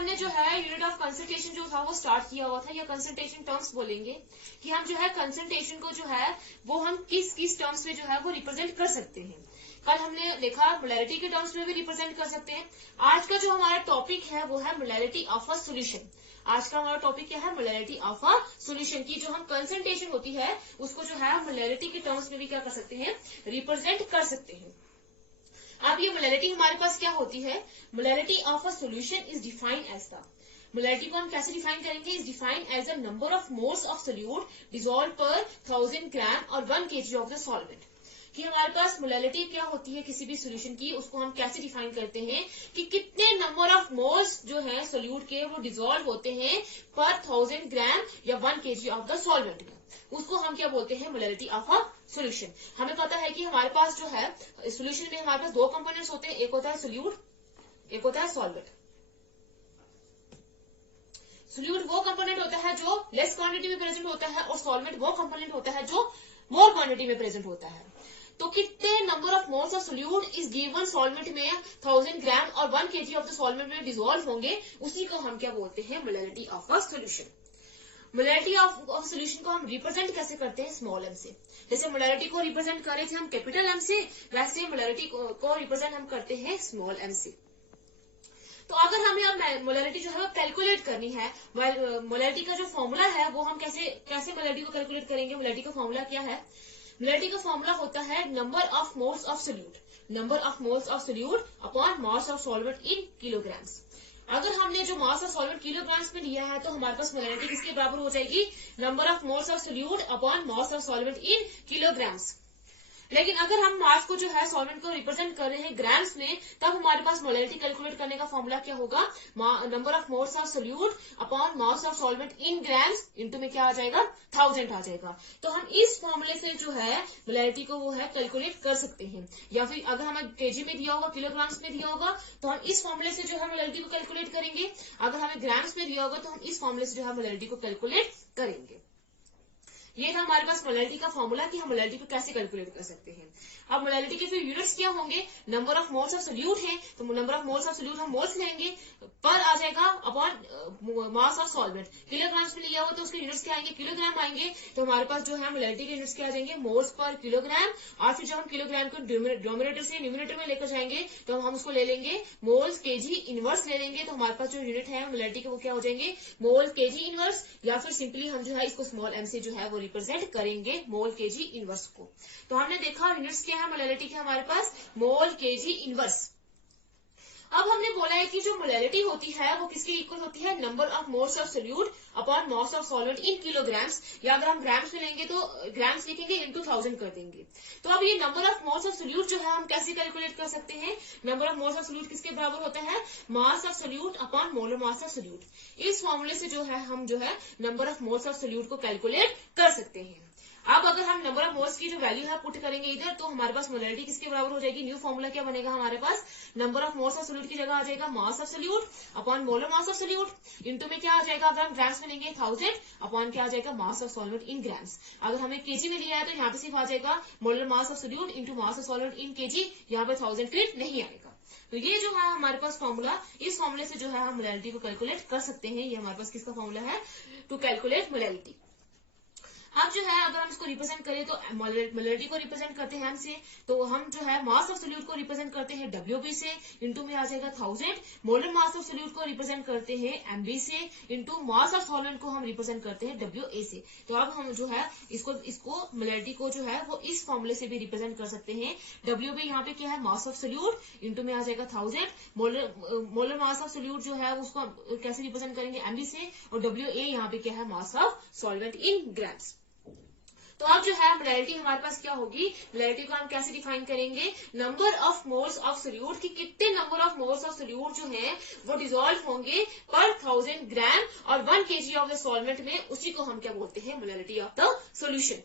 हमने जो है यूनिट ऑफ कंसंट्रेशन जो था वो स्टार्ट किया हुआ था, या कंसंट्रेशन टर्म्स बोलेंगे कि हम जो है कंसंट्रेशन को जो है वो हम किस किस टर्म्स में जो है वो रिप्रेजेंट कर सकते हैं। कल हमने देखा मोलैरिटी के टर्म्स में भी रिप्रेजेंट कर सकते हैं। आज का जो हमारा टॉपिक है वो है मोलैरिटी ऑफ अ सॉल्यूशन। आज का हमारा टॉपिक क्या है? मोलैरिटी ऑफ अ सॉल्यूशन की जो हम कंसंट्रेशन होती है उसको जो है मोलैरिटी के टर्म्स में भी क्या कर सकते हैं? रिप्रेजेंट कर सकते हैं। अब ये मोलैरिटी हमारे पास क्या होती है? Molarity of a solution is defined as the, molarity को हम कैसे डिफाइन करेंगे? Is defined as the number of moles of solute dissolve per 1000 ग्राम और 1 kg ऑफ द सॉल्वेंट। कि हमारे पास मोलैरिटी क्या होती है किसी भी सोल्यूशन की, उसको हम कैसे डिफाइन करते हैं कि कितने नंबर ऑफ मोल्स जो है सोल्यूट के वो डिसॉल्व होते हैं पर 1000 ग्राम या 1 kg ऑफ द सॉल्वेंट में, उसको हम क्या बोलते हैं? Molarity of a solution. हमें पता है कि हमारे पास जो है सॉल्यूशन में हमारे पास दो कंपोनेंट्स होते हैं, एक होता है सोल्यूट, एक होता है सॉल्वेंट। सोल्यूट वो कंपोनेंट होता है जो लेस क्वांटिटी में प्रेजेंट होता है और सॉल्वेंट वो कंपोनेंट होता है जो मोर क्वांटिटी में प्रेजेंट होता है। तो कितने number of moles of solute इस गिवन सॉल्वेंट में 1000 ग्राम और 1 kg ऑफ द सॉल्वेंट में डिसॉल्व होंगे, उसी को हम क्या बोलते हैं? Molarity of a solution. Molarity of solution को हम रिप्रेजेंट कैसे करते हैं? स्मॉल एम से। जैसे मोलैरिटी को रिप्रेजेंट कर रहे थे हम कैपिटल एम से, वैसे मोलैरिटी को रिप्रेजेंट हम करते हैं स्मॉल एम से। तो अगर हमें अब मोलैरिटी जो है वो कैलकुलेट करनी है, मोलैरिटी का जो फॉर्मूला है वो हम कैसे मोलैरिटी को कैलकुलेट करेंगे? मोलैरिटी का फॉर्मूला क्या है? मोलैरिटी का फॉर्मूला होता है number of moles of solute, number of moles of solute upon mass of solvent in kilograms. अगर हमने जो मास ऑफ सॉल्वेंट किलोग्राम्स में लिया है तो हमारे पास मोलैरिटी किसके बराबर हो जाएगी? Number of moles of solute upon mass of solvent in kilograms. लेकिन अगर हम मास को जो है सॉल्वेंट को रिप्रेजेंट कर रहे हैं ग्राम्स में, तब हमारे पास मोलैरिटी कैलकुलेट करने का फॉर्मूला क्या होगा? Number of moles of solute upon mass of solvent in grams into में क्या आ जाएगा? 1000 आ जाएगा। तो हम इस फॉर्मूले से जो है मोलैरिटी को वो है कैलकुलेट कर सकते हैं। या फिर अगर हमें केजी में दिया होगा, किलोग्राम्स में दिया होगा, तो हम इस फॉर्मूले से जो है मोलैरिटी को कैलकुलेट करेंगे। अगर हमें ग्राम्स में दिया होगा तो हम इस फॉर्मूले से जो है मोलैरिटी को कैलकुलेट करेंगे। ये था हमारे पास मोलैरिटी का फॉर्मूला कि हम मोलैरिटी को कैसे कैलकुलेट कर सकते हैं। अब मोलैरिटी के फिर यूनिट्स क्या होंगे? Number of moles of solute है तो number of moles of solute हम मोल्स लेंगे, पर आ जाएगा upon mass of solvent. Kilograms में लिया हुआ तो उसके यूनिट्स क्या आएंगे? किलोग्राम आएंगे। तो हमारे पास जो है मोलैरिटी के यूनिट्स क्या आ जाएंगे? Moles per kilogram. और फिर जब हम किलोग्राम को डिनोमिनेटर से न्यूमिनेटर में लेकर जाएंगे तो हम उसको ले लेंगे मोल्स केजी इनवर्स ले लेंगे। तो हमारे पास जो यूनिट है मोलैरिटी के वो क्या हो जाएंगे? मोल केजी इनवर्स, या फिर सिंपली हम जो है इसको स्मॉल एम से जो है वो रिप्रेजेंट करेंगे मोल केजी इनवर्स को। तो हमने देखा यूनिट्स क्या है मोलैरिटी के हमारे पास? मोल केजी इनवर्स। अब हमने बोला है कि जो मोलैरिटी होती है वो किसके इक्वल होती है? Number of moles of solute upon mass of solvent in kilograms, या अगर हम ग्राम्स में लेंगे तो ग्राम्स लिखेंगे इनटू 1000 कर देंगे। तो अब ये number of moles of solute जो है हम कैसे कैलकुलेट कर सकते हैं? Number of moles of solute किसके बराबर होता है? मास of solute upon molar mass of solute. इस फॉर्मूले से जो है हम जो है number of moles of solute को कैलकुलेट कर सकते हैं। अब अगर हम नंबर ऑफ मोल्स की जो वैल्यू है पुट करेंगे इधर, तो हमारे पास मोलैरिटी किसके बराबर हो जाएगी? न्यू फॉर्मूला क्या बनेगा हमारे पास? Number of moles of solute की जगह आ जाएगा mass of solute upon molar mass of solute. Into में क्या आ जाएगा? अगर हम ग्राम्स में लेंगे 1000 अपॉन क्या आ जाएगा? Mass of solvent in grams. अगर हमें केजी में लिया है तो यहाँ पे सिर्फ आ जाएगा molar mass of solute into mass of solvent in KG, यहाँ पे 1000 फिर नहीं आएगा। तो ये जो है हमारे पास फॉर्मूला, इस फॉर्मूले से जो है हम मोलैरिटी को कैलकुलेट कर सकते हैं। ये हमारे पास किसका फॉर्मूला है? To calculate molarity. अब जो है अगर हम इसको रिप्रेजेंट करें तो मोलैरिटी को रिप्रेजेंट करते हैं एम से, तो हम जो है मास ऑफ सोल्यूट को रिप्रेजेंट करते हैं डब्ल्यूबी से, इनटू में आ जाएगा 1000। मोलर मास ऑफ सोल्यूट को रिप्रेजेंट करते हैं एमबी से, इनटू मास ऑफ सॉल्वेंट को हम रिप्रेजेंट करते हैं डब्ल्यूए से। तो अब हम जो है इसको मोलैरिटी को जो है वो इस फॉर्मूले से भी रिप्रेजेंट कर सकते हैं। डब्ल्यूबी यहाँ पे क्या है? मास ऑफ सोल्यूट, इनटू में आ जाएगा 1000। मोलर मास ऑफ सोल्यूट जो है उसको कैसे रिप्रेजेंट करेंगे? एमबी से, और डब्ल्यूए यहाँ पे क्या है? Mass of solvent in grams. तो अब जो है मोलैरिटी हमारे पास क्या होगी? मोलैरिटी को हम कैसे डिफाइन करेंगे? Number of moles of solute, कि कितने number of moles of solute जो है वो डिसॉल्व होंगे पर 1000 ग्राम और 1 kg ऑफ द सॉल्वेंट में, उसी को हम क्या बोलते हैं? Molarity of the solution.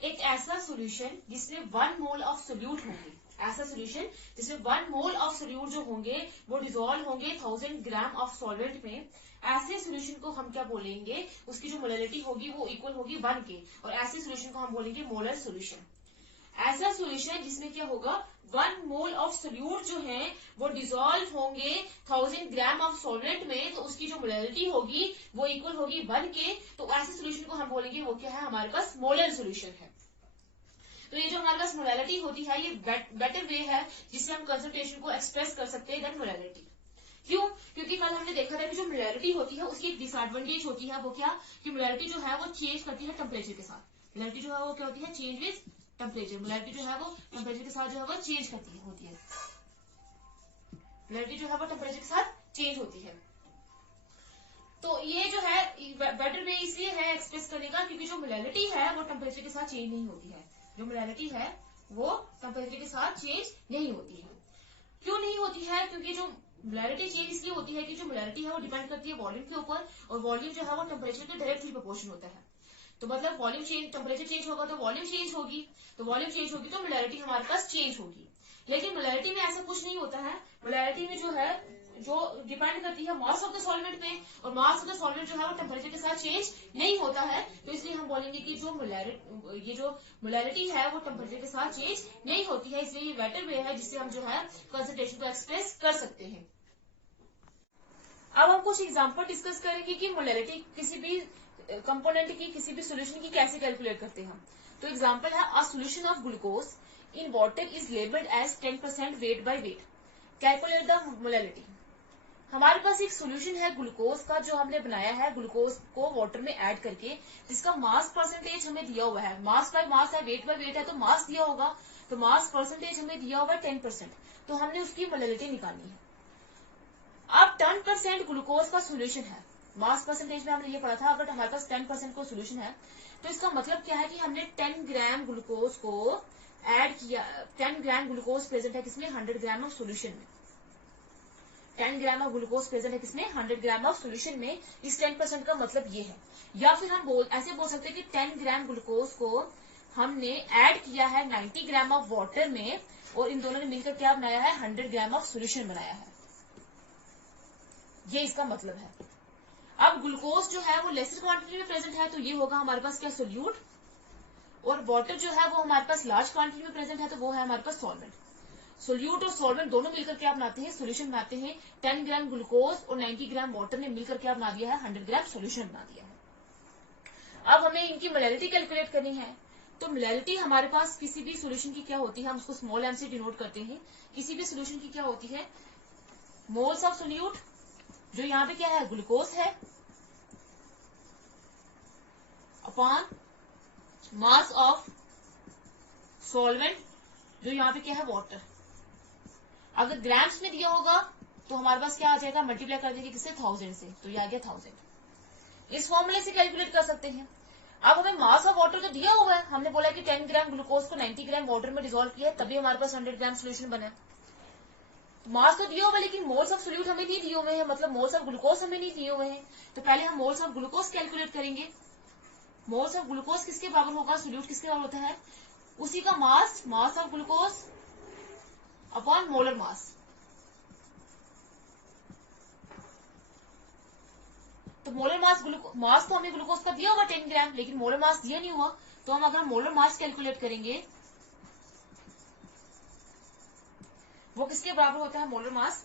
एक ऐसा सॉल्यूशन जिसमें 1 मोल ऑफ सोल्यूट होंगे, ऐसा सॉल्यूशन जिसमें 1 मोल ऑफ सोल्यूट जो होंगे वो डिसॉल्व होंगे 1000 ग्राम ऑफ सॉल्वेंट में, ऐसे सॉल्यूशन को हम क्या बोलेंगे? उसकी जो मोलैरिटी होगी वो इक्वल होगी 1 के, और ऐसे सॉल्यूशन को हम बोलेंगे मोलर सॉल्यूशन। ऐसा सॉल्यूशन जिसमें क्या होगा 1 मोल ऑफ सोल्यूट जो है वो डिसॉल्व होंगे 1000 ग्राम ऑफ सॉल्वेंट में, तो उसकी जो मोलैलिटी होगी वो इक्वल होगी 1 के। तो ऐसे सॉल्यूशन को हम बोलेंगे वो क्या है, हमारे पास मोलर सॉल्यूशन है। तो ये जो हमारे पास मोलैलिटी होती है ये बेटर वे है जिससे हम कंसंट्रेशन को एक्सप्रेस कर सकते हैं देन मोलैलिटी। क्यों? क्योंकि कल हमने देखा था कि जो मोलैलिटी होती है उसकी एक डिसएडवांटेज होती है, वो क्या कि मोलैलिटी जो है वो चेंज करती है टेम्परेचर के साथ। मोलैलिटी जो है वो क्या होती है, चेंज विद टेम्परेचर। मोलैलिटी जो है वो टेम्परेचर के साथ जो है वो चेंज करती होती है। मोलैलिटी जो है वो टेम्परेचर के साथ चेंज होती है। तो ये जो है बेटर वे इसलिए है एक्सप्रेस करने का क्योंकि जो मोलैलिटी है वो टेम्परेचर के साथ चेंज नहीं होती है। जो मोलैलिटी है वो टेम्परेचर के साथ चेंज नहीं होती है। क्यों नहीं होती है? क्योंकि जो मोलैलिटी चेंज इसलिए होती है कि जो मोलैलिटी है वो डिपेंड करती है वॉल्यूम के ऊपर, और वॉल्यूम जो है वो टेम्परेचर के डायरेक्टली प्रोपोर्शन होता है। तो मतलब वॉल्यूम चेंज, टेम्परेचर चेंज होगा तो वॉल्यूम चेंज होगी, तो वॉल्यूम चेंज होगी तो मोलैलिटी हमारे पास चेंज होगी। लेकिन मोलैलिटी में ऐसा कुछ नहीं होता है। मोलैलिटी में जो है जो डिपेंड करती है मास ऑफ द सॉल्वेंट पे, और मास ऑफ द सॉल्वेंट जो है वो टेम्परेचर के साथ चेंज नहीं होता है। तो इसलिए हम बोलेंगे कि जो मोलैलिटी है वो टेम्परेचर के साथ चेंज नहीं होती है। इसलिए ये बेटर वे है जिससे हम जो है कंसंट्रेशन को एक्सप्रेस कर सकते हैं। अब हम कुछ एग्जांपल डिस्कस करेंगे कि मोलैलिटी किसी भी कंपोनेंट की, किसी भी सॉल्यूशन की कैसे कैलकुलेट करते हैं हम। तो एग्जांपल है a solution of glucose in water is labelled as 10% weight by weight, calculate the molality. हमारे पास एक सॉल्यूशन है ग्लूकोज का जो हमने बनाया है ग्लूकोज को वाटर में ऐड करके, जिसका मास परसेंटेज हमें दिया हुआ है। मास बाय मास है, वेट बाय वेट है, तो मास दिया होगा, तो मास परसेंटेज हमें दिया हुआ है 10%, तो हमने उसकी मोलैलिटी निकालनी है। अब 10% ग्लूकोज का सोल्यूशन है, मास परसेंटेज में हमने ये पढ़ा था। अगर हमारे पास 10% का सोल्यूशन है तो इसका मतलब क्या है कि हमने 10 ग्राम ग्लूकोज को ऐड किया। 10 ग्राम ग्लूकोज प्रेजेंट है किसमें, 100 ग्राम ऑफ सोल्यूशन में। 10 ग्राम ऑफ ग्लूकोज प्रेजेंट है किसमें, 100 ग्राम ऑफ सोल्यूशन में। इस 10% का मतलब ये है। या फिर हम ऐसे बोल सकते हैं कि 10 ग्राम ग्लूकोज को हमने ऐड किया है 90 ग्राम ऑफ वाटर में, और इन दोनों ने मिलकर क्या बनाया है, 100 ग्राम ऑफ सोल्यूशन बनाया है। ये इसका मतलब है। अब ग्लूकोज जो है वो लेसर क्वांटिटी में प्रेजेंट है, तो ये होगा हमारे पास क्या, सोल्यूट। और वाटर जो है वो हमारे पास लार्ज क्वांटिटी में प्रेजेंट है, तो वो है हमारे पास सॉल्वेंट। सोल्यूट और सॉल्वेंट दोनों मिलकर क्या बनाते हैं, सोल्यूशन बनाते हैं। 10 ग्राम ग्लूकोज और 90 ग्राम वाटर ने मिलकर क्या बना दिया है, 100 ग्राम सोल्यूशन बना दिया है। अब हमें इनकी मोलैलिटी कैलकुलेट करनी है। तो मोलैलिटी हमारे पास किसी भी सोल्यूशन की क्या होती है, हम उसको स्मॉल एम से डिनोट करते हैं। किसी भी सोल्यूशन की क्या होती है, मोल्स ऑफ सोल्यूट, जो यहाँ पे क्या है, ग्लूकोज है, अपॉन मास ऑफ सॉल्वेंट, जो यहाँ पे क्या है, वाटर। अगर ग्राम्स में दिया होगा तो हमारे पास क्या आ जाएगा, मल्टीप्लाई कर देंगे किससे, 1000 से, तो ये आ गया 1000। इस फॉर्मूले से कैलकुलेट कर सकते हैं। अब हमें मास ऑफ वाटर तो दिया हुआ है, हमने बोला कि 10 ग्राम ग्लूकोज को 90 ग्राम वाटर में डिसॉल्व किया, तभी हमारे पास 100 ग्राम सोल्यूशन बना। मास तो दिया हुआ है लेकिन मोल्स ऑफ सोल्यूट हमें नहीं दिए हुए हैं, मतलब मोल्स ऑफ ग्लूकोज हमें नहीं दिए हुए हैं। तो पहले हम मोल्स ऑफ ग्लूकोज कैलकुलेट करेंगे। मोल्स ऑफ ग्लूकोज किसके बराबर होगा, सोल्यूट किसके बराबर होता है, उसी का mass, mass of glucose upon molar mass. तो मोलर मास तो हमें ग्लूकोज का दिया होगा 10 ग्राम, लेकिन मोलर मास दिया नहीं हुआ। तो हम अगर मोलर मास कैलकुलेट करेंगे, वो किसके बराबर होता है, मोलर मास,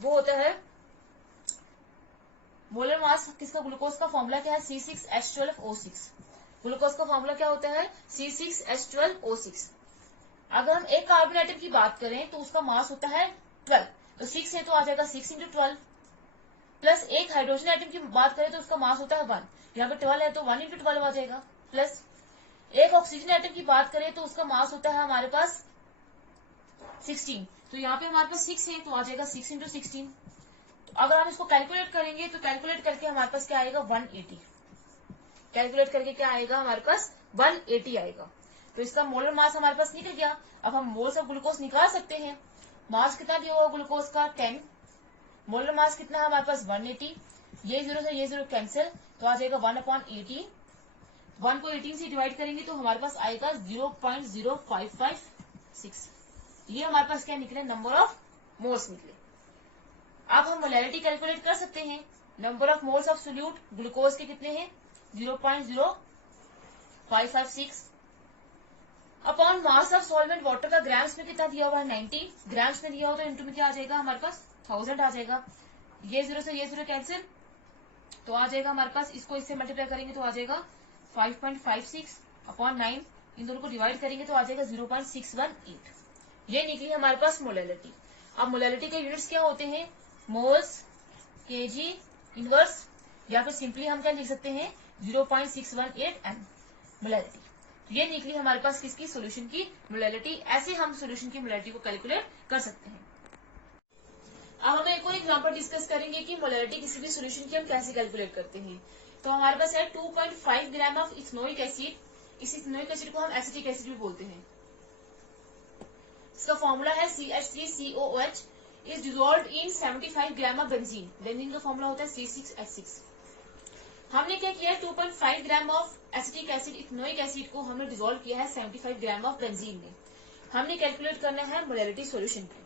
वो होता है मोलर मास किसका, ग्लूकोज का फॉर्मूला क्या है, C6H12O6। ग्लूकोज का फॉर्मूला क्या होता है, C6H12O6। अगर हम एक कार्बन आइटम की बात करें तो उसका मास होता है 12, तो 6 है तो आ जाएगा 6 × 12, प्लस एक हाइड्रोजन आइटम की बात करें तो उसका मास होता है 1, यहाँ पे 12 है तो 1 × 12 आ जाएगा, प्लस एक ऑक्सीजन आइटम की बात करें तो उसका मास होता है हमारे पास 16, तो यहाँ पे हमारे पास 6 है तो आ जाएगा 6 × 16। तो अगर हम इसको कैलकुलेट करेंगे तो कैलकुलेट करके हमारे पास क्या आएगा, 180। कैलकुलेट करके क्या आएगा हमारे पास, 180 आएगा। तो इसका मोलर मास हमारे पास निकल गया। अब हम मोल्स ऑफ ग्लूकोज निकाल सकते हैं। मास कितना दिया होगा ग्लूकोज का, 10। मोलर मास कितना है हमारे पास, 180। ये 0 से ये 0 कैंसिल, तो आ जाएगा 1/18। 1 को 18 से डिवाइड करेंगे तो हमारे पास आएगा 0.0556। ये हमारे पास क्या निकले, नंबर ऑफ मोल्स निकले। अब हम मोलैलिटी कैलकुलेट कर सकते हैं। Number of moles of solute glucose के कितने हैं, 0.0556, upon mass of solvent water का ग्राम्स में कितना दिया हुआ है 90, ग्राम्स में दिया हुआ तो इंटू में क्या आ जाएगा हमारे पास 1000 आ जाएगा। ये 0 से ये 0 कैंसिल, तो आ जाएगा हमारे पास, इसको इससे मल्टीप्लाई करेंगे तो आ जाएगा 5.56 अपॉन 9, इन दोनों को डिवाइड करेंगे तो आ जाएगा 0.618। ये निकली हमारे पास मोलैलिटी। अब मोलैलिटी के यूनिट्स क्या होते हैं, मोल्स, केजी इनवर्स, या फिर सिंपली हम क्या लिख सकते हैं 0.618 m मोलैलिटी। तो ये निकली हमारे पास किसकी, सोल्यूशन की मोलैलिटी। ऐसे हम सोल्यूशन की मोलैलिटी को कैलकुलेट कर सकते हैं। अब हम एक और एग्जांपल डिस्कस करेंगे कि मोलैलिटी किसी भी सोल्यूशन की हम कैसे कैलकुलेट करते हैं। तो हमारे पास है 2.5 ग्राम ऑफ इथेनोइक एसिड। इस इथेनोइक एसिड को हम एसिटिक एसिड भी बोलते हैं। इसका फॉर्मूला है CH3COOH is dissolved in 75 gram of benzene. Benzene का फॉर्मूला होता है C6H6। हमने क्या किया है 2.5 gram of acetic acid ethanoic acid को हमने डिसॉल्व किया है 75 ग्राम ऑफ बेंजीन में। हमने कैलकुलेट करना है मोलैलिटी सॉल्यूशन की।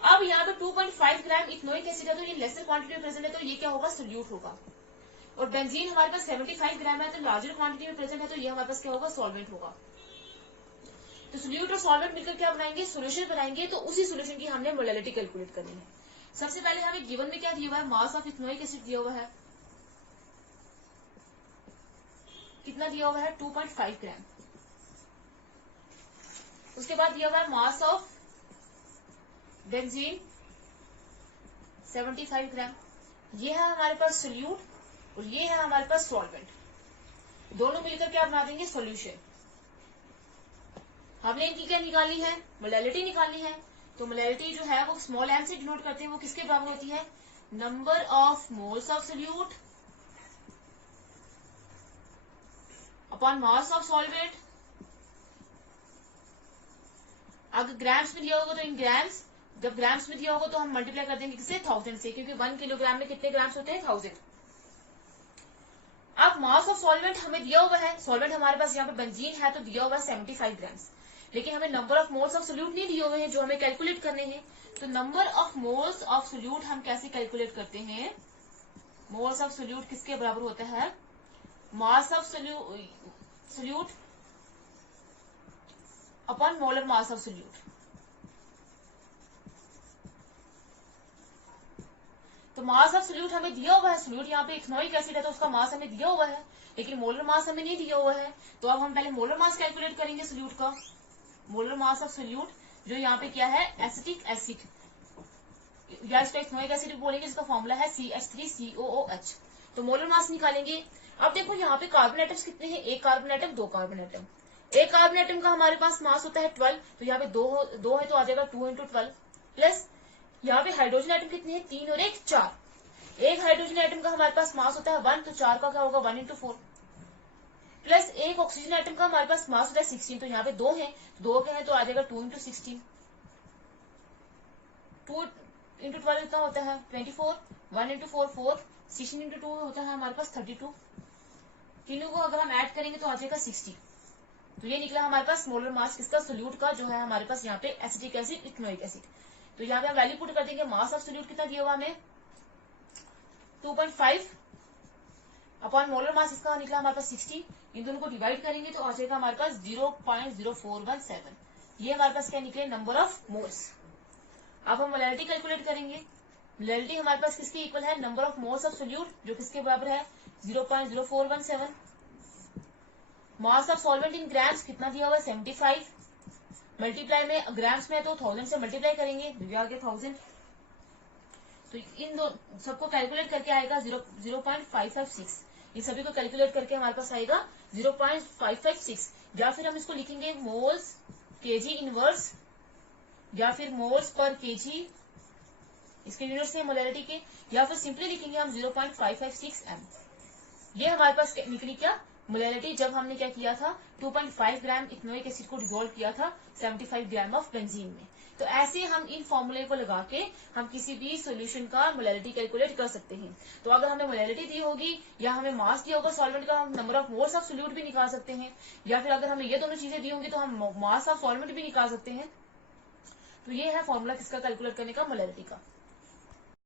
अब यहाँ पे 2.5 ग्राम इथेनोइक एसिड है तो ये लेसर क्वांटिटी में प्रेजेंट है तो ये क्या होगा, सोल्यूट होगा। और बेंजीन हमारे पास 75 ग्राम है तो लार्जर क्वांटिटी में प्रेजेंट है तो ये हमारे पास क्या होगा, सॉल्वेंट होगा। तो सोल्यूट और सॉल्वेंट मिलकर क्या बनाएंगे, सोल्यूशन बनाएंगे। तो उसी सोल्यूशन की हमने मोलैलिटी कैलकुलेट करनी है। सबसे पहले हमें गिवन में क्या दिया हुआ है, मास ऑफ इथेनोइक एसिड दिया हुआ है, कितना दिया हुआ है 2.5 ग्राम। उसके बाद दिया हुआ है मास ऑफ बेंजीन 75 ग्राम। ये है हमारे पास सोल्यूट और ये है हमारे पास सॉल्वेंट। दोनों मिलकर क्या बना देंगे, सोल्यूशन। हमने इनकी क्या निकाली है, मोलैलिटी निकालनी है। तो मोलैलिटी जो है वो स्मॉल m से डिनोट करते हैं, वो किसके बराबर होती है, number of moles of solute upon mass of solvent. अगर ग्राम्स में दिया होगा तो इन ग्राम्स, जब ग्राम्स में दिया होगा तो हम मल्टीप्लाई कर देंगे किससे, 1000 से, क्योंकि 1 किलोग्राम में कितने ग्राम्स होते हैं, 1000। अब मास ऑफ सॉल्वेंट हमें दिया हुआ है, सॉल्वेंट हमारे पास यहाँ पे बेंजीन है तो दिया हुआ है 75 ग्राम्स, लेकिन हमें number of moles of solute नहीं दिए हुए हैं जो हमें कैलकुलेट करने हैं। तो number of moles of solute हम कैसे कैलकुलेट करते हैं, मोल्स ऑफ सोल्यूट किसके बराबर होता है, मास of solute upon molar mass of solute. तो मास ऑफ सोल्यूट हमें दिया हुआ है, सोल्यूट यहाँ पे इथेनोइक एसिड है तो उसका मास हमें दिया हुआ है, लेकिन मोलर मास हमें नहीं दिया हुआ है। तो अब हम पहले मोलर मास कैलकुलेट करेंगे सोल्यूट का। मोलर मास ऑफ सोल्यूट जो यहाँ पे क्या है, एसिटिक एसिड या इसका इथेनोइक एसिड बोलेंगे, इसका फॉर्मूला है CH3COOH। तो मोलर मास निकालेंगे। अब देखो यहाँ पे कार्बन एटम्स कितने हैं, एक कार्बन एटम, दो कार्बन एटम। एक कार्बन एटम का हमारे पास मास होता है 12, तो यहाँ पे दो है तो आ जाएगा 2 × 12 प्लस यहाँ पे हाइड्रोजन एटम कितने हैं, 3 और 1 4। एक हाइड्रोजन एटम का हमारे पास मास होता है 1, तो 4 का क्या होगा 1 × 4 प्लस एक ऑक्सीजन एटम का हमारे पास मास होता है 16, तो यहाँ पे 2 है, 2 के हैं तो आ जाएगा 2 × 16। 2 × 12 कितना होता है 24, 1 × 4 4, 16 × 2 होता है हमारे पास 32। तीनों को अगर हम ऐड करेंगे तो आ जाएगा 60। तो ये निकला हमारे पास मोलर मास किसका, सोल्यूट का, जो है हमारे पास यहाँ पे एसिटिक एसिड इथेनोइक एसिड। तो यहाँ पे हम वैल्यू पुट कर देंगे, मास ऑफ सोल्यूट कितना दिया हुआ हमें 2.5 अपॉन मोलर मास इसका निकला हमारे पास 60। इन दोनों को डिवाइड करेंगे तो आ जाएगा हमारे पास 0.0417। ये हमारे पास क्या निकले, नंबर ऑफ मोल्स। अब हम मोलैलिटी कैलकुलेट करेंगे। मोलैलिटी हमारे पास किसके इक्वल है, number of moles of solute, जो किसके बराबर है 0.0417। Mass of solvent in grams कितना दिया हुआ है 75, मल्टीप्लाई में ग्राम्स में तो 1000 से मल्टीप्लाई करेंगे तो आ गया 1000। तो इन दो सबको कैलकुलेट करके आएगा 0.556। इन सभी को कैलकुलेट करके हमारे पास आएगा 0.556, या फिर हम इसको लिखेंगे मोल्स केजी इनवर्स या फिर मोल्स पर केजी, इसके यूनिट्स है मोलैलिटी के, या फिर सिंपली लिखेंगे हम 0.556 m। ये हमारे पास निकली क्या, मोलैलिटी, जब हमने क्या किया था 2.5 ग्राम इथेनोइक एसिड को डिसॉल्व किया था 75 ग्राम ऑफ बेंजीन में। तो ऐसे हम इन फॉर्मूले को लगा के हम किसी भी सॉल्यूशन का मोलैलिटी कैलकुलेट कर सकते हैं। तो अगर हमें मोलैलिटी दी होगी या हमें मास दिया होगा सॉल्वेंट का, हम number of moles of solute भी निकाल सकते हैं, या फिर अगर हमें ये दोनों चीजें दी होंगी तो हम मास ऑफ सॉल्वेंट भी निकाल सकते हैं। तो ये है फॉर्मूला किसका, कैलकुलेट करने का, मोलैलिटी का।